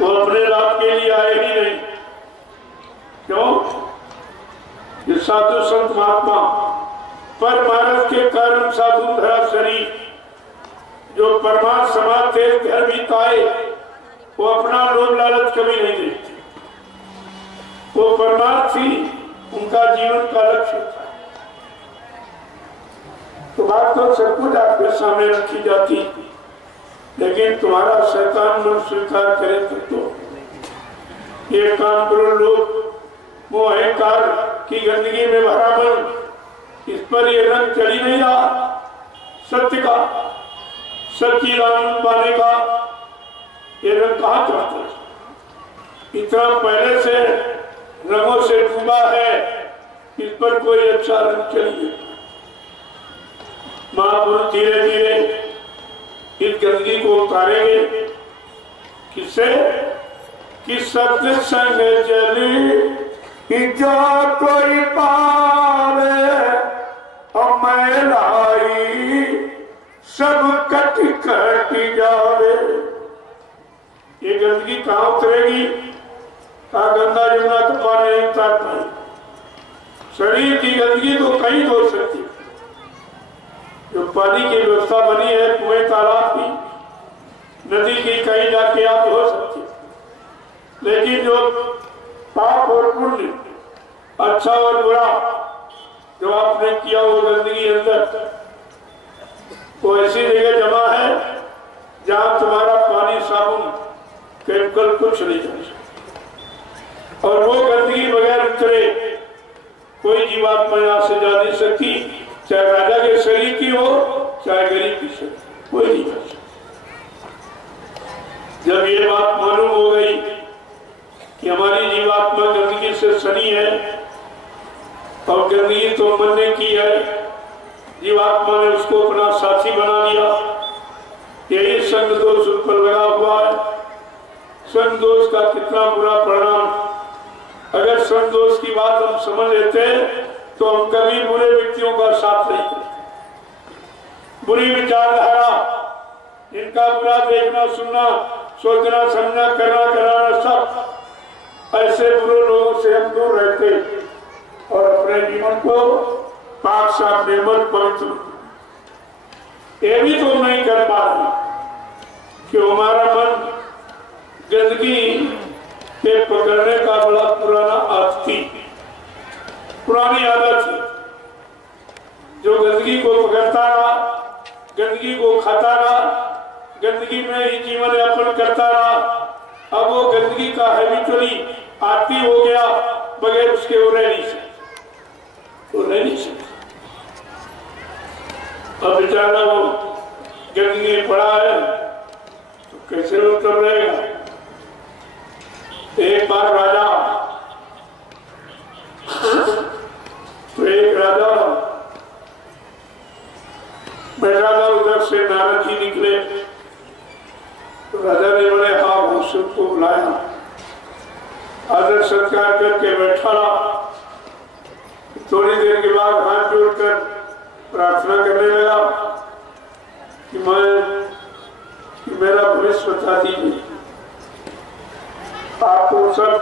वो अपने लाभ के लिए आए ही नहीं। क्यों? ये साधु संत महात्मा परमार्थ के कारण साधु धरा शरीर जो परमार्थ समाज थे धर्मित आए, वो अपना लोभ लालच कभी नहीं देखते। वो परमार्थ ही उनका जीवन का लक्ष्य था। तो बात तो सब कुछ आपके सामने रखी जाती, लेकिन तुम्हारा शैतान मन स्वीकार करे तो ये काम करो। लोग मोह अहंकार की गंदगी में भरा मन, इस पर ये रंग चढ़ी नहीं रहा सत्य का, सच्ची राम पाने का ये रंग कहाँ चढ़ता है? इतना पहले से रंगों से डूबा है, इस पर कोई अच्छा रंग चढ़िए। महापुरुष धीरे धीरे इस गंदगी को उतारेंगे। किससे? कि सत्य संग जली जा कोई पावे और मैं लाई सब कट कट जावे। ये गंदगी कहाँ उतरेगी? कहा गंगा यमुना का पानी नहीं उतार पाए। शरीर की गंदगी तो कहीं हो सकती है। जो पानी की व्यवस्था बनी है कुएं तालाब की, नदी की, कहीं जाके आप हो सकती है। लेकिन जो पाप और पुण्य, अच्छा और बुरा जो आपने किया वो गंदगी अंदर, वो ऐसी जगह जमा है जहां तुम्हारा पानी साबुन केमिकल कुछ नहीं जा सकता। और वो गंदगी बगैर उतरे कोई जीवात्मा यहां से जा नहीं सकती, चाहे राजा के शरीर की हो चाहे गरीब की शरीर, कोई नहीं कर सकता। जब ये बात मालूम हो गई कि हमारी जीवात्मा गंदगी से सनी है और गंदगी तो मन ने की है, जीवात्मा ने उसको अपना साथी बना लिया। यही संग दोष उस पर लगा हुआ है। संग दोष का कितना बुरा परिणाम। अगर संग दोष की बात हम समझ लेते तो हम कभी बुरे व्यक्तियों का साथ नहीं करते। बुरी विचारधारा, इनका बुरा देखना सुनना, सोचना समझना करना कराना, सब ऐसे बुरे लोगों से हम दूर रहते और अपने जीवन को पाक साफ निर्मल पवित्र, ये भी तो नहीं कर पा रहे कि हमारा मन गंदगी के पकड़ने का बड़ा पुराना आदती, पुरानी आदत है। जो गंदगी को पकड़ता रहा, गंदगी को खाता रहा, गंदगी में ही जीवन यापन करता रहा, अब वो गंदगी का हैबिचुअली आदती हो गया, बगैर उसके वो रह नहीं सकते, वो रह नहीं सकते। अब बेचारा वो गंदगी में पड़ा है तो कैसे उतर रहेगा? एक बार राजा, तो एक राजा बैठा था, उधर से नारद जी निकले। तो राजा ने बड़े हाव भाव से उनको बुलाया, आदर सत्कार करके बैठा रहा। थोड़ी देर के बाद हाथ जोड़कर प्रार्थना करने लगा कि मेरा भविष्य बता दीजिए। आपको सब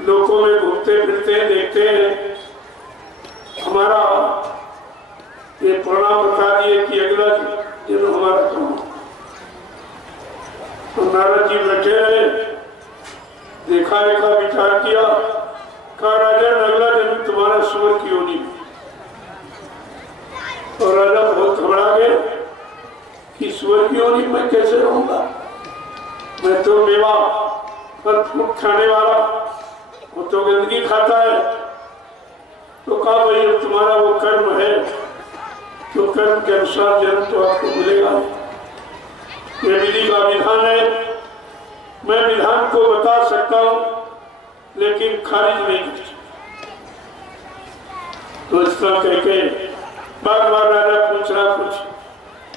लोगों में घूमते फिरते देखते हैं, हमारा ये परिणाम बता दिए कि अगला जन्म हमारा कौन। तो नारद जी बैठे रहे, देखा देखा विचार किया, कहा राजा अगला जन्म तुम्हारा सुअर की योनि में। और राजा बहुत घबरा गए कि सुअर की योनि में कैसे रहूंगा, मैं तो मेवा फल फ्रूट खाने वाला, वो तो गंदगी खाता है। तो कहा भाई अब तुम्हारा वो कर्म है तो कर्म के अनुसार जन्म तो आपको मिलेगा। ये विधि का विधान है, मैं विधान को बता सकता हूं लेकिन खारिज नहीं कर सकता। तो इस तरह कहके बार बार राजा पूछ रहा, कुछ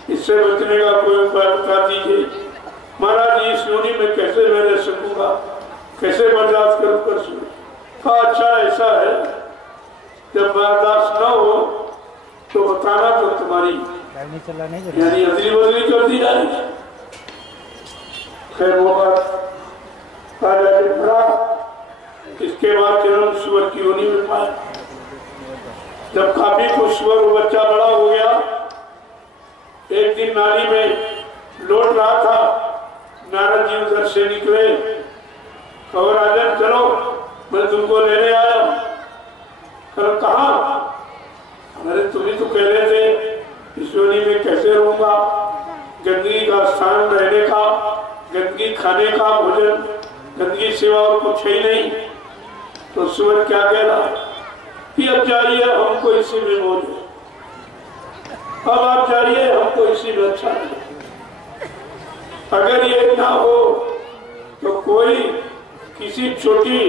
इससे बचने का कोई उपाय बता दीजिए। महाराज इस योनि में कैसे मैं रह सकूंगा, कैसे बर्दाश्त करूं कर सकूं। कहा अच्छा ऐसा है, जब बर्दाश्त न हो तो बताना, तो तुम्हारी यानी अदली बदली कर दी जाएगी। खैर वो बात सुअर की योनि में पाया। जब काफी कुछ सुअर वो बच्चा बड़ा हो गया, एक दिन नाली में लौट रहा था, नारद जी उधर से निकले, कहो राजन चलो मैं तुमको लेने आया। कल कहा? अरे तुम्हें तो कह रहे थे इस योनि में कैसे रहूंगा, गंदगी का स्थान रहने का, गंदगी खाने का, भोजन गंदगी सिवा और कुछ ही नहीं। तो सुअर क्या कह रहा कि अब जाइए हमको इसी में मौज है, अब आप जाइए हमको इसी में अच्छा है। अगर ये ना हो तो कोई किसी छोटी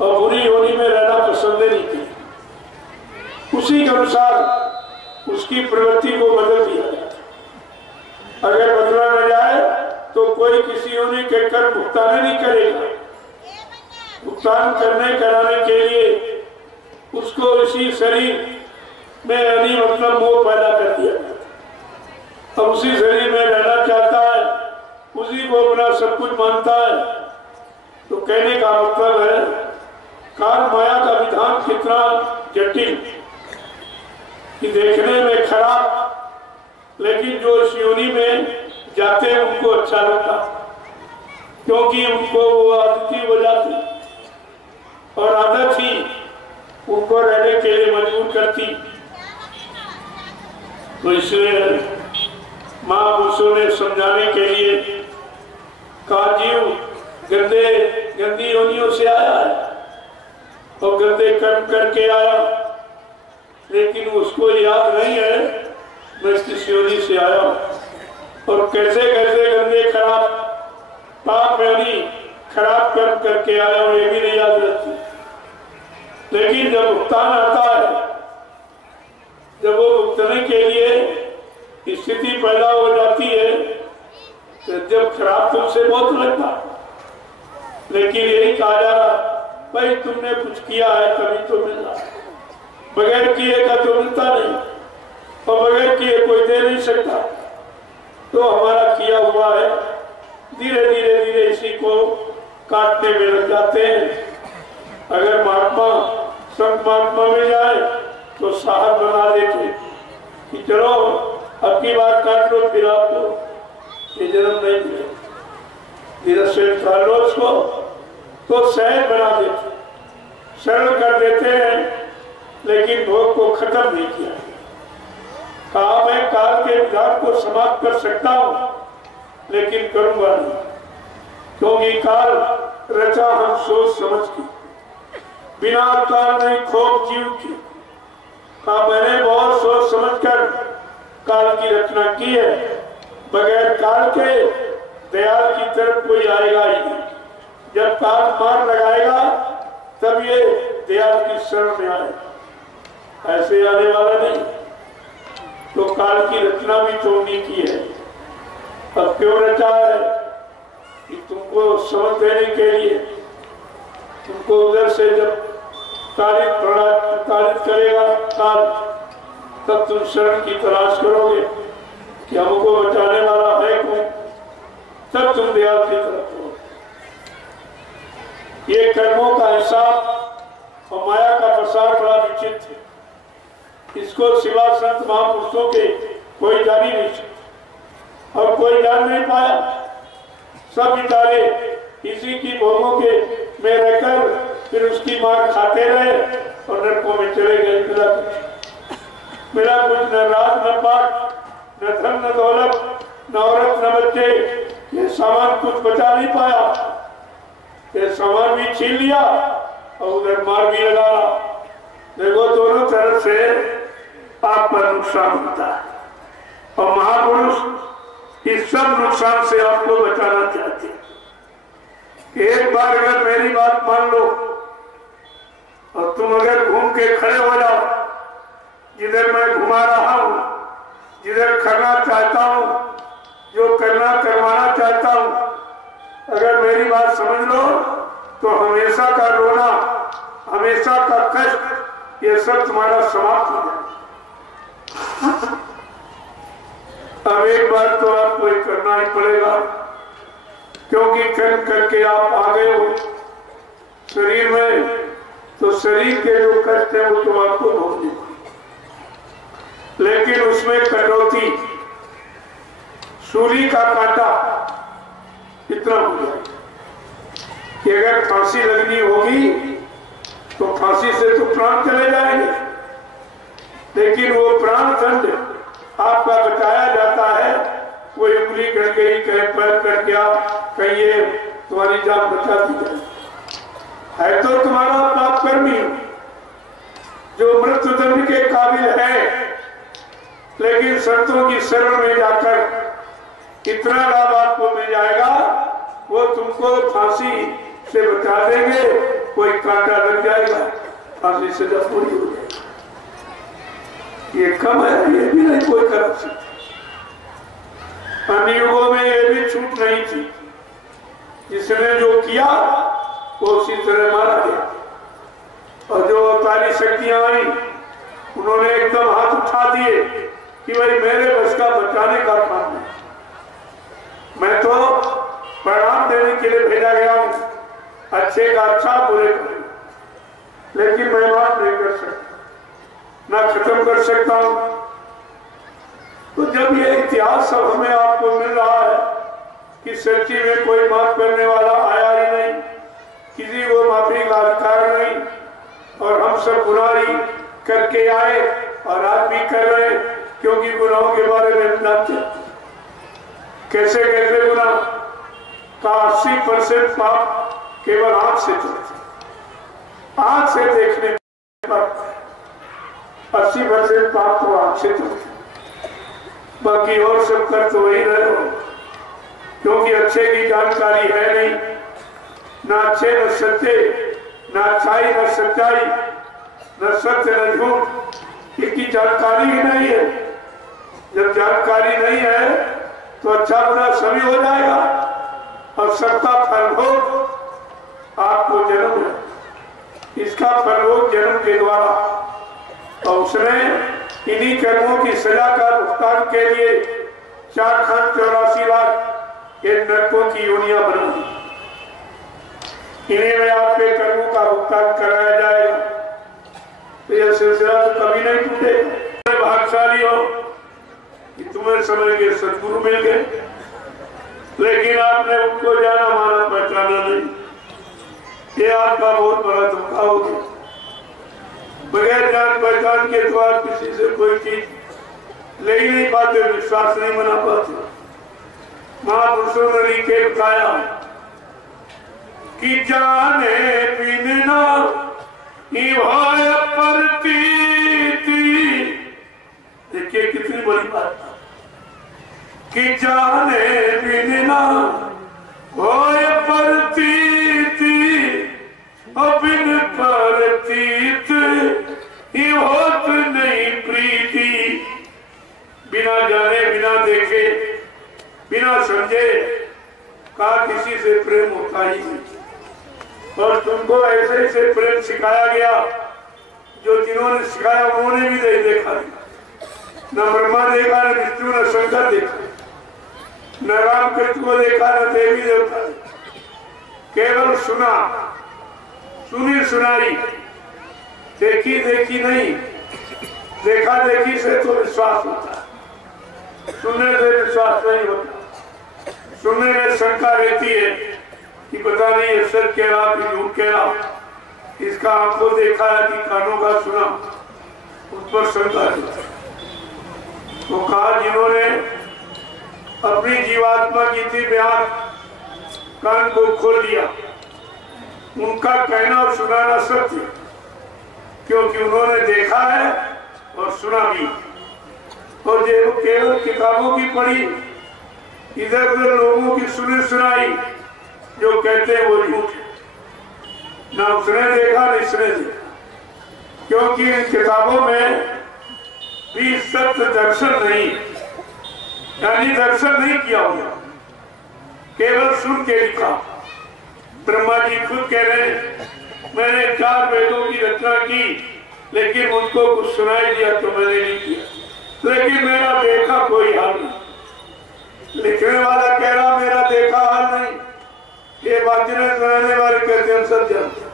और बुरी योनि में रहना पसंद नहीं करता, उसी के अनुसार उसकी प्रवृत्ति को बदल दिया जाता। अगर बदला न जाए तो कोई किसी योनि के कर्म भुगतान नहीं करेगा। भुगतान करने कराने के लिए उसको इसी शरीर में यानी मतलब मोह पैदा कर दिया जाता। अब उसी शरीर में रहना चाहता है, उसी को अपना सब कुछ मानता है। तो कहने का मतलब है काल माया का विधान कितना जटिल कि देखने में खराब, लेकिन जो इस योनि में जाते हैं उनको अच्छा लगता, क्योंकि उनको वो आदत हो जाती और आदत ही उनको रहने के लिए मजबूर करती। तो इसलिए महापुरुषों ने समझाने के लिए कहा जीव गंदी योनियों से आया है और गंदे कर्म करके आया, लेकिन उसको याद नहीं है मैं इस योनि से आया और कैसे कैसे गंदे खराब पाप यानी खराब कर्म करके आया और ये भी नहीं याद रहती। लेकिन जब भुगतान आता है, जब वो भुगतने के लिए स्थिति पैदा हो जाती है, तो जब खराब तुमसे बहुत लगता, लेकिन यही कहा जा रहा भाई तुमने कुछ किया है तभी तो मिल रहा, बगैर किए का तो मिलता नहीं और बगैर किए कोई दे नहीं सकता। तो हमारा किया हुआ है धीरे धीरे धीरे इसी को काटने में लग जाते हैं। अगर महात्मा संत महात्मा में जाए तो साहब बना देते कि चलो अब की बार काट लो, फिर आपको ये जन्म नहीं मिले, धीरे से उतार लो उसको, तो सहज बना देते, सरल कर देते हैं, लेकिन भोग को खत्म नहीं किया। कहा मैं काल के विधान को समाप्त कर सकता हूं, लेकिन करूंगा नहीं, क्योंकि काल रचा हम सोच समझ के, बिना काल नहीं खोप जीव की। कहा मैंने बहुत सोच समझकर काल की रचना की है, बगैर काल के दयाल की तरफ कोई आएगा ही नहीं। जब काल मार लगाएगा तब ये दयाल की शरण में आए, ऐसे आने वाला नहीं। तो काल की रचना भी छोड़नी की है। अब क्यों रचा है कि तुमको समझ देने के लिए, तुमको उधर से जब तारीफ करेगा काल, तब तुम शरण की तलाश करोगे कि हमको बचाने वाला है कौन, तब तुम दयाल की तरफ हो। ये कर्मों का हिसाब और माया का प्रसार बड़ा विचित्र है, इसको सिवा संत महापुरुषों के कोई जान ही नहीं सकता और कोई जान नहीं पाया। सब बेचारे इसी की भोगों के में रहकर फिर उसकी मार खाते रहे और नरकों में चले गए। मिला कुछ न रात न पाठ न धन न दौलत न औरत न बच्चे, ये सामान कुछ बचा नहीं पाया। ये सामान भी छीन लिया और उधर मार भी लगा। देखो दोनों तरफ से पाप पर नुकसान होता है और महापुरुष इस सब नुकसान से आपको बचाना चाहते हैं। एक बार अगर मेरी बात मान लो और तुम अगर घूम के खड़े हो जाओ, जिधर मैं घुमा रहा हूं, जिधर करना चाहता हूं, जो करना करवाना चाहता हूं, अगर मेरी बात समझ लो तो हमेशा का रोना, हमेशा का कष्ट, ये सब तुम्हारा समाप्त हो जाए। अब एक बार तो आपको ये करना ही पड़ेगा, क्योंकि कर्म करके आप आ गए हो शरीर में, तो शरीर के जो कष्ट है वो तो आपको भोगने पड़ेंगे, लेकिन उसमें कटौती, सूली का कांटा इतना हो जाएगा कि अगर फांसी लगनी होगी तो फांसी से तो प्राण चले जाएंगे, लेकिन वो प्राण दंड आपका बचाया जाता है। वो उंगली कट गई, कहीं पैर कट गया, कहीं ये तुम्हारी जान बचा दी जाए, है तो तुम्हारा पाप कर्मी जो मृत्यु दंड के काबिल है, लेकिन संतों की शरण में जाकर इतना लाभ आपको मिल जाएगा, वो तुमको फांसी से बचा देंगे, कोई कांटा लग जाएगा, फांसी से जब पूरी हो जाएगी। ये कम है, ये भी नहीं कोई कर सकता। अन्य युगों में ये भी छूट नहीं थी, जिसने जो किया वो उसी तरह मारा गया, और जो अवतारी शक्तियां आई उन्होंने एकदम हाथ उठा दिए कि भाई मेरे बस का बचाने का काम है, मैं तो प्रणाम देने के लिए भेजा गया हूं, अच्छे का अच्छा बुरे का, लेकिन मैं बात नहीं कर सकता, ना खत्म कर सकता हूं। तो जब ये इतिहास सब हमें आपको मिल रहा है कि सच्ची में कोई माफ करने वाला आया ही नहीं, किसी को माफी का अधिकार नहीं, और हम सब गुनाही करके आए और आज भी कर रहे, क्योंकि गुनाहों के बारे में हम जानते कैसे कैसे गुनाह का 80% पाप केवल आंख से चलते, आंख से देखने पर 80% पाप तो आंख से चलते, बाकी और सब कर तो वही रहे हो, क्योंकि अच्छे की जानकारी है नहीं, ना अच्छे न सच्चे, ना अच्छाई न सच्चाई, न सत्य न झूठ, इसकी जानकारी ही नहीं है। जब जानकारी नहीं है तो अच्छा बुरा सभी हो जाएगा, और सबका फलभोग आपको जन्म है, इसका फलभोग जन्म के द्वारा, और उसने इन्हीं कर्मों की सजा का भुगतान के लिए 4,84 लाख ये नरकों की योनियां बना दी, इन्हीं में आपके कर्मों का भुगतान कराया जाएगा। तो यह सिलसिला तो कभी नहीं टूटेगा। भाग्यशाली हो कि तुम्हें समय के सदगुरु मिल गए, लेकिन आपने उनको जाना माना पहचाना नहीं, ये आपका बहुत बड़ा धोखा हो गया। बगैर जान पहचान के तो आप किसी से कोई चीज ले ही नहीं पाते, विश्वास नहीं बना पाते। महापुरुषों ने लिखे बताया कि जाने बिना निभाए प्रतीति, देखिए कितनी बड़ी बात, कि जाने बिना होए प्रतीति, बिन प्रतीत ही होत नहीं प्रीति। बिना जाने बिना देखे बिना समझे कहा किसी से प्रेम होता ही नहीं, और तुमको ऐसे से प्रेम सिखाया गया जो जिन्होंने सिखाया उन्होंने भी नहीं देखा, न ब्रह्मा देखा, न विष्णु, न शंकर देखा, न राम कृष्ण को देखा, न देवी देवता, केवल सुना, सुनी सुनाई, देखी देखी नहीं, देखा देखी से तो विश्वास होता है, सुनने से विश्वास नहीं होता। सुनने में शंका रहती है कि पता नहीं ये सच कह रहा कि झूठ कह रहा, इसका आंखों देखा है कि कानों का सुना, उस पर शंका रहती है। तो कहा जिन्होंने अपनी जीवात्मा की थी बयान कान को खोल दिया, उनका कहना और सुनाना सत्य, क्योंकि उन्होंने देखा है और सुना भी, और जो केवल किताबों की पढ़ी, इधर उधर लोगों की सुनी सुनाई जो कहते हैं वो झूठ है, ना उसने देखा न इसने देखा, क्योंकि इन किताबों में भी सत्य दर्शन नहीं, यानी दर्शन नहीं किया हुआ, केवल सुन के लिखा। ब्रह्मा जी खुद कह रहे हैं मैंने 4 वेदों की रचना की, लेकिन उनको कुछ सुनाई दिया तो मैंने नहीं किया, लेकिन मेरा देखा कोई हाल नहीं। लिखने वाला कह रहा मेरा देखा हाल नहीं, ये बातें सुनाने वाले कहते हैं सब जानते।